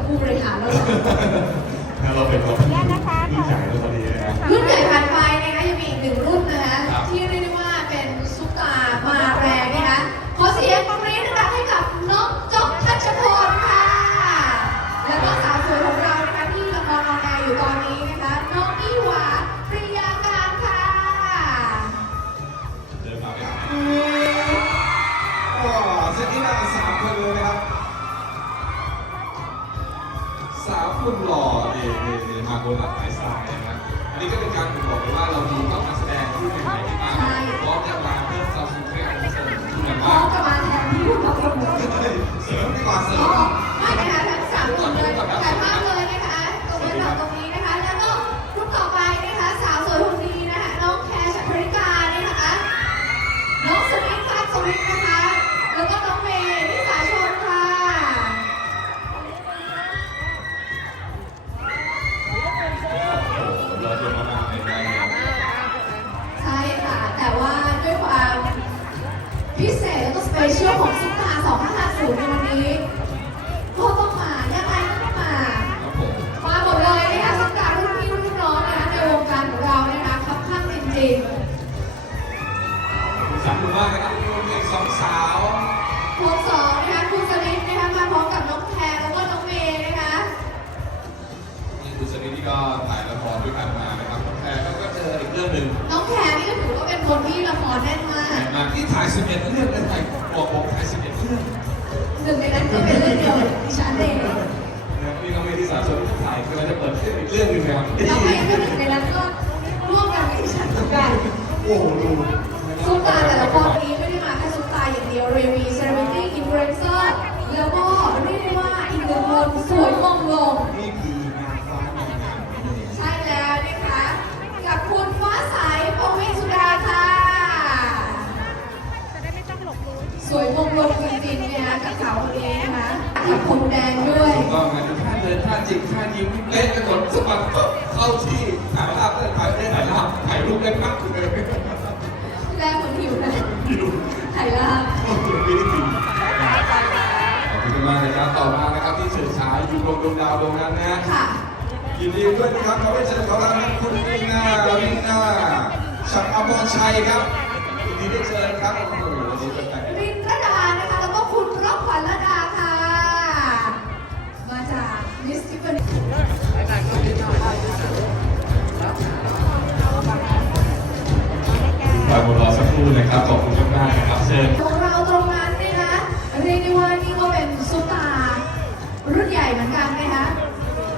กับผู้บริหารแล้วเหรอถ้าเราเป็นคนรุ่นใหญ่แล้วพอดีนะครับรุ่นใหญ่ผ่านไปนะคะยังมีอีกหนึ่งรุ่น อ๋อมไม่นะคะทั้งสามคนเลยถ่ายภาพเลยนะคะ ตรงนี้แบบตรงนี้นะคะ แล้วก็รุ่นต่อไปนะคะ สาวสวยคนนี้นะคะ น้องแคร์ชัพริกาเนี่ยนะคะ น้องสมิธค่ะสมิธนะคะ แล้วก็น้องเมย์นิสาชนค่ะเราเดินมากๆในใจเนี่ยใช่ค่ะ แต่ว่าด้วยความพิเศษแล้วก็สเปเชียลของซุปตา2550ในวัน นี้ก็ต้องมายังไงก็ต้องมา ครับผมมาหมดเลยนะคะสำหรับรุ่นพี่รุ่นน้องนะคะในวงการของเรานะคะคับข้างจริงสามหนุ่มมากนะครับมีอีกสองสาวๆวงสองนะคะคุณสลิดนะคะมาพร้อมกับน้องแทนแล้วก็น้องเมย์นะคะ นี่คุณสนิทที่ก็ถ่ายละครด้วยกันมานะครับน้องแพรเขาก็เจออีกเรื่องหนึ่งน้องแทนนี่ก็ถือว่าเป็นคนที่ละครแน่นมากมาที่ถ่าย11เอ็ดเรื่องเลยถ่ายบอกบอกถ่าย11เองห นึ่งในนั้นก็เป็นเรื่องเดียวกับดิฉันเองนี่น้องเมย์ที่สาวชนที่ถ่ายกำลังจะเปิดเรื่องอีกเรื่องหนึ่งนะครับน้องเมย์ก็หนึ่งในนั้นก็ร่วมกันกับดิฉันเหมือนกัน โอ้โหดู กับผมแดงด้วยถูกต้องนะดูท่าเดินท่าจิกท่ายิ้มเล่นกันหมดสะบัดปุ๊บเข้าที่ถ่ายภาพได้ถ่ายได้ถ่ายภาพถ่ายรูปได้ภาพเลยแรกเหมือนหิวนะถ่ายลาบโอ้โหไม่ได้กินขอบคุณมากเลยครับต่อมานะครับที่เฉิดฉายอยู่ตรงดวงดาวดวงนั้นนะค่ะยินดีด้วยนะครับขอให้เชิญขอรับคุณลีน่าลีน่าชักอมรชัยครับยินดีได้เชิญครับ ครู่นะครับ ขอบคุณมากๆนะครับเชิญของเราตรงนั้นเนี่ยนะเรียกได้ว่านี่ก็เป็นซุปตาร์รุ่นใหญ่เหมือนกันนะคะ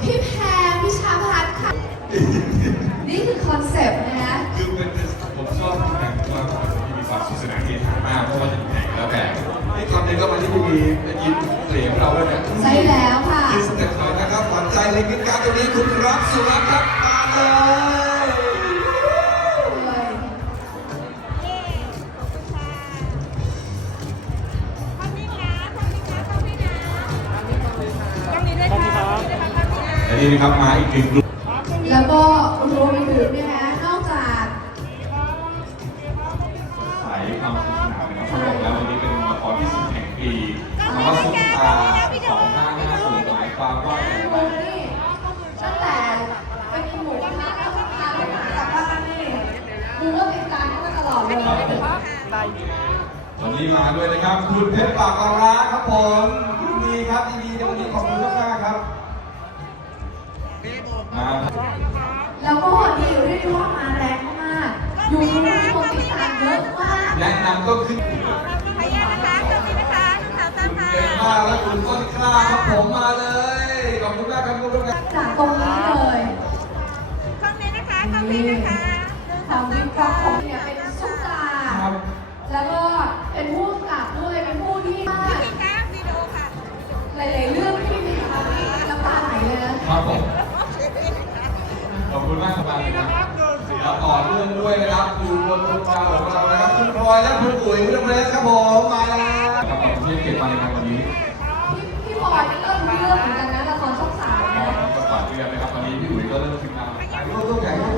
พี่แพรพิชาพัฒน์ค่ะ นี่คือคอนเซปต์นะคะคือเป็นผมชอบที่แต่งตัวของที่มีความสุขสนานเฮฮามากเพราะว่าจะอยู่ไหนก็แล้วแต่นี่คำหนึ่งก็มาที่มียิ้มเหลวเราด้วยนะใช่แล้วค่ะยืนสเต็ปเลยนะครับหวานใจเลยมิตรการตรงนี้คุณรักสุรัตน์ครับมาเลยเลย นะและนี่นะครับมาอีกหนึ่งกลุ่มแล้วก็รวมไปถึงเนี่ยนะนอกจากสายความสนุกสนานนะครับเขาบอกแล้ววันนี้เป็นละครที่สุดแห่งปีคำว่าซุปตาของหน้าหน้าสูงหมายความว่าอย่างไรมูนี่ตั้งแต่ไปกินหมูกระทะแล้วก็พาลูกหมากลับบ้านนี่มูก็ติดตามเขามาตลอดเลยวันนี้มาด้วยนะครับ คุณเพชรปากปลาร้าครับผมยินดีครับยินดีในวันนี้ขอบคุณมากๆครับมา แล้วก็ดีเรียกได้ว่ามาแรงมากอยู่ทูบมีคนติดตามเยอะมากแนะนำก็คือขยันนะคะขอบคุณนะคะทุกสาวจ้าค่ะเก่งมากแล้วคุณต้นกล้าครับผมมาเลย ขอบคุณมากครับคุณผู้ชมจากตรงนี้เลยตรงนี้นะคะตรงนี้นะคะ กครับเลยนะครับแล้วต่อเรื่องด้วยนะครับอยู่บนดวงดาวของเรานะครับคุณพลอยและคุณอุ๋ยคุณเรสครับผมมาแล้วครับขอบคุณที่เก็บมาในงานวันนี้พี่พี่พลอยนี่ก็รู้เรื่องเหมือนกันนะละครช่องสามรอนะน้องประกาศเดือนนะครับวันนี้พี่อุ๋ยก็เริ่มทีมงานถ่ายรูปต้องถ่ายรู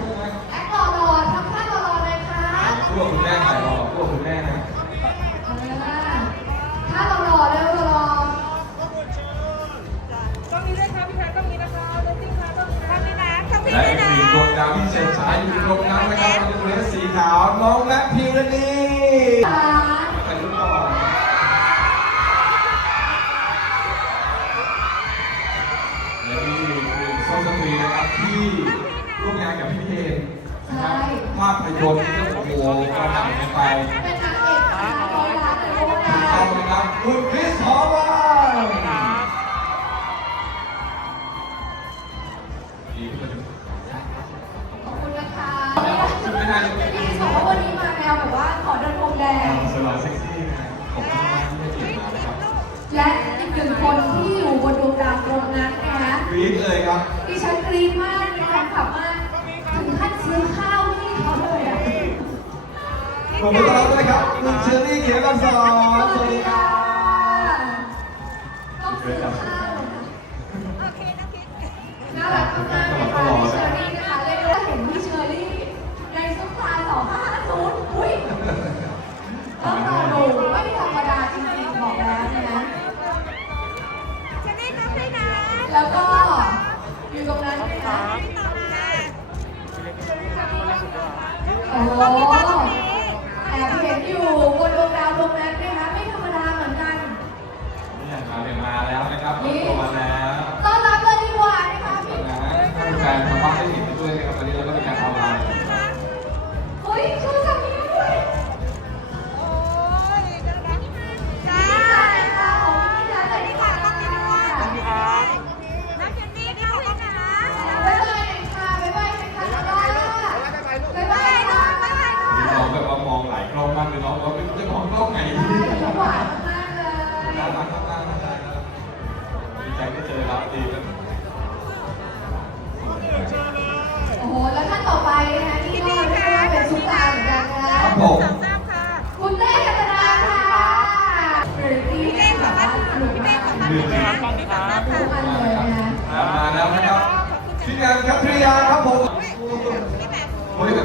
าวพิเศษชายอยู่ตรงนั้นนะครับประตูเลสสีขาวน้องแม็กพิวนั่นี่ายรูปก่อและนี่คือโซนสตรีนะครับที่ร่วมงานกับพี่เคนภาพยนตร์ที่โอ้โหกระหน่ำกันไปเป็นนอกองนะครับคุณคริสฮอวา คนั้นนะคะกรี๊ดเลยครับ ดิฉันกรี๊ดมากนะคะกลับมาถึงขั้นซื้อข้าวให้เขาเลยอะขมก็ต้อรับด้วยครับคุณเชอรี่เกียรติกสอนสวัสดีครับต้องซื้อข้าว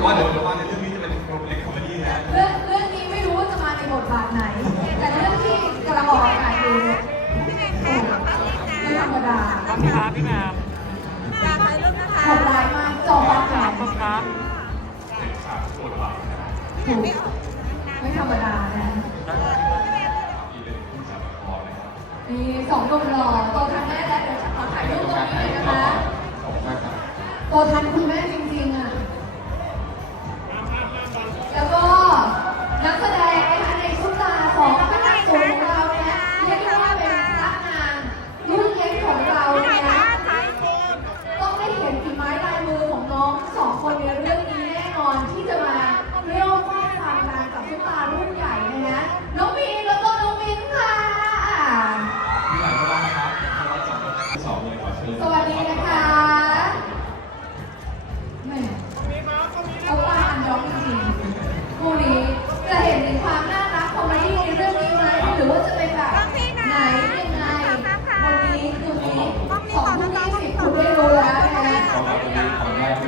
าเดี๋ยวเราว่าในเรื่องนี้จะเป็นโรแมนติกคอมเมดี้นะเรื่องเรื่องนี้ไม่รู้ว่าจะมาในบทบาทไหน แต่เรื่องที่กระหออกอากาศดูเนี่ยไม่ธรรมดาครับพี่ครับพี่แมวโหดร้ายมากจอมวางแผนครับถูกไม่ธรรมดานะมีสองหนุ่มหล่อโตทันแม่และเดี๋ยวขอถ่ายรูปตรงนี้เลยนะคะโตทันคุณแม่จริ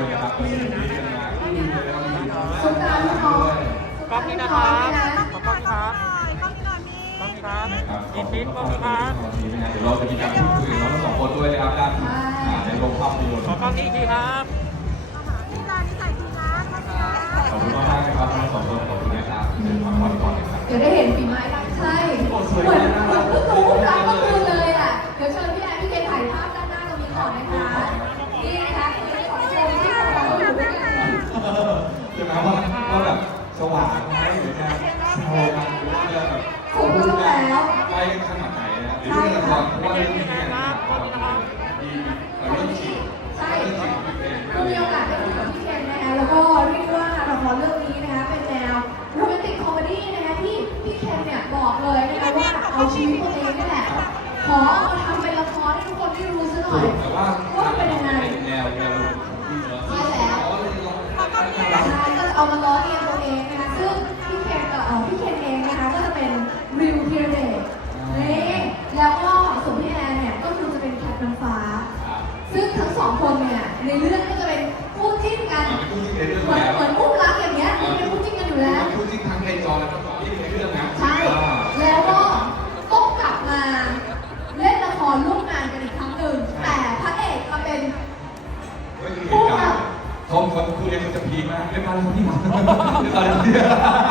สุดท้ายของกล้อบนี้นะครับขอบคุณครับกล้องครับยินดีกล้องครับเดี๋ยวเราจะมีการพูดคุยกับน้องสองคนด้วยนะครับด้านในโรงภาพยนตร์ขอกล้องนี้ทีครับขอบคุณมากนะครับทั้งสองคนขอบคุณนะครับเป็นความปลอดภัย Agora, อนร่วมงานกันอีกครั้งหนึ่งแต่พระเอกมาเป็น ไม่มีเหตุการณ์เขาคู่นี้เขาจะพีมากเล่นมาแล้วพี่หมาเล่นมาแ